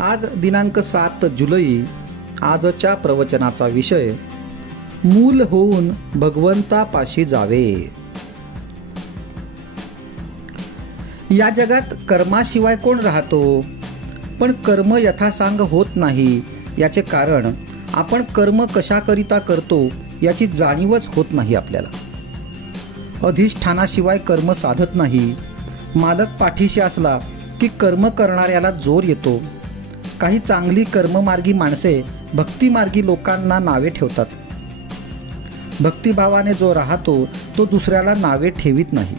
आज दिनांक 7 जुलै. आजच्या प्रवचनाचा विषय मूल होऊन भगवंतापाशी जावे. या जगात कर्माशिवाय कोण राहतो? पण कर्म यथासांग होत नाही. याचे कारण आपण कर्म कशाकरिता करतो याची जाणीवच होत नाही आपल्याला. अधिष्ठानाशिवाय कर्म साधत नाही. मालक पाठीशी असला की कर्म करणाऱ्याला जोर येतो. काही चांगली कर्ममार्गी माणसे भक्तिमार्गी लोकांना नावे ठेवतात. भक्तिभावाने जो राहतो तो दुसऱ्याला नावे ठेवीत नाही.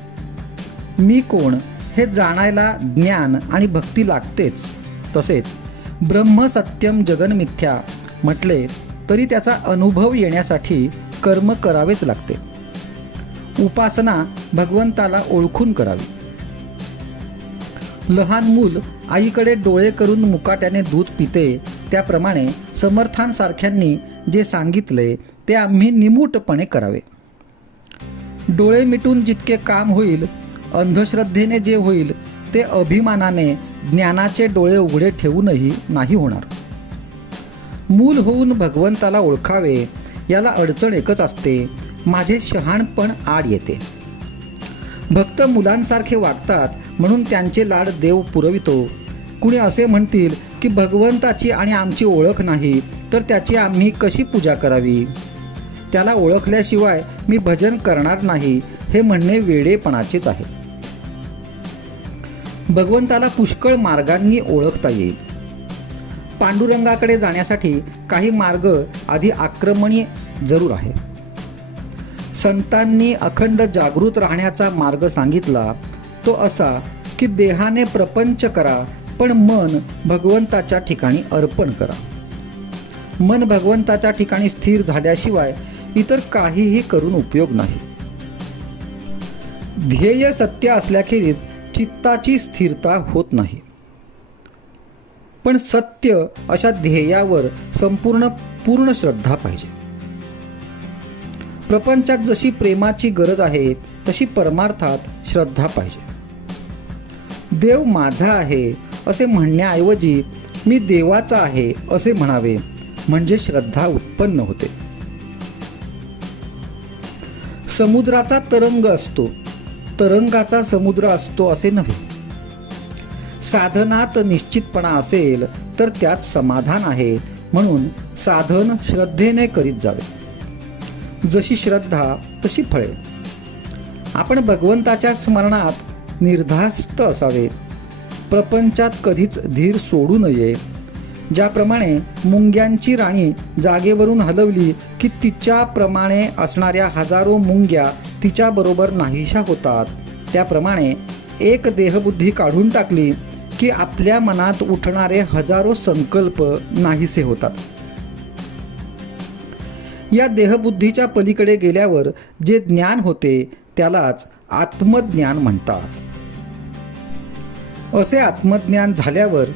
मी कोण हे जाणायला ज्ञान आणि भक्ती लागतेच. तसेच ब्रह्म सत्यम जगन मिथ्या म्हटले तरी त्याचा अनुभव येण्यासाठी कर्म करावेच लागते. उपासना भगवंताला ओळखून करावी. लहान मूल आईकडे डोळे करून मुकाट्याने दूध पिते, त्याप्रमाणे समर्थांसारख्यांनी जे सांगितले ते आम्ही निमूटपणे करावे. डोळे मिटून जितके काम होईल, अंधश्रद्धेने जे होईल ते अभिमानाने ज्ञानाचे डोळे उघडे ठेवूनही नाही होणार. मूल होऊन भगवंताला ओळखावे याला अडचण एकच असते, माझे शहाणपण आड येते. भक्त मुलांसारखे वागतात म्हणून त्यांचे लाड देव पुरवितो. कुणी असे म्हणतील की भगवंताची आणि आमची ओळख नाही तर त्याची आम्ही कशी पूजा करावी? त्याला ओळखल्याशिवाय मी भजन करणार नाही हे म्हणणे वेडेपणाचेच आहे. भगवंताला पुष्कळ मार्गांनी ओळखता येईल. पांडुरंगाकडे जाण्यासाठी काही मार्ग आधी आक्रमणी जरूर आहे. संतांनी अखंड जागृत राहण्याचा मार्ग सांगितला तो असा की देहाने प्रपंच करा पण मन भगवंताच्या ठिकाणी अर्पण करा. मन भगवंताच्या ठिकाणी स्थिर झाल्याशिवाय इतर काहीही करून उपयोग नाही. ध्येय सत्य असल्याखेरीज चित्ताची स्थिरता होत नाही. पण सत्य अशा ध्येयावर पूर्ण श्रद्धा पाहिजे. प्रपंचात जशी प्रेमाची गरज आहे तशी परमार्थात श्रद्धा पाहिजे. देव माझा आहे असे म्हणण्याऐवजी मी देवाचा आहे असे म्हणावे, म्हणजे श्रद्धा उत्पन्न होते. समुद्राचा तरंग असतो, तरंगाचा समुद्र असतो असे नव्हे. साधनात निश्चितपणा असेल तर त्यात समाधान आहे, म्हणून साधन श्रद्धेने करीत जावे. जशी श्रद्धा तशी फळे. आपण भगवंताच्या स्मरणात निर्धास्त असावे. प्रपंचात कधीच धीर सोडू नये. ज्याप्रमाणे मुंग्यांची राणी जागेवरून हलवली की तिच्याप्रमाणे असणाऱ्या हजारो मुंग्या तिच्याबरोबर नाहीशा होतात, त्याप्रमाणे एक देहबुद्धी काढून टाकली की आपल्या मनात उठणारे हजारो संकल्प नाहीसे होतात. या देहबुद्धीच्या पलीकडे गेल्यावर जे ज्ञान होते त्यालाच आत्मज्ञान म्हणतात. असे आत्मज्ञान झाल्यावर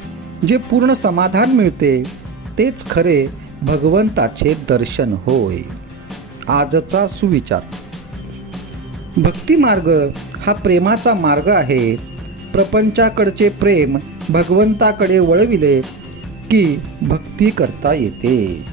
जे पूर्ण समाधान मिळते तेच खरे भगवंताचे दर्शन होय. आजचा सुविचार. भक्तिमार्ग हा प्रेमाचा मार्ग आहे. प्रपंचाकडचे प्रेम भगवंताकडे वळविले की भक्ती करता येते.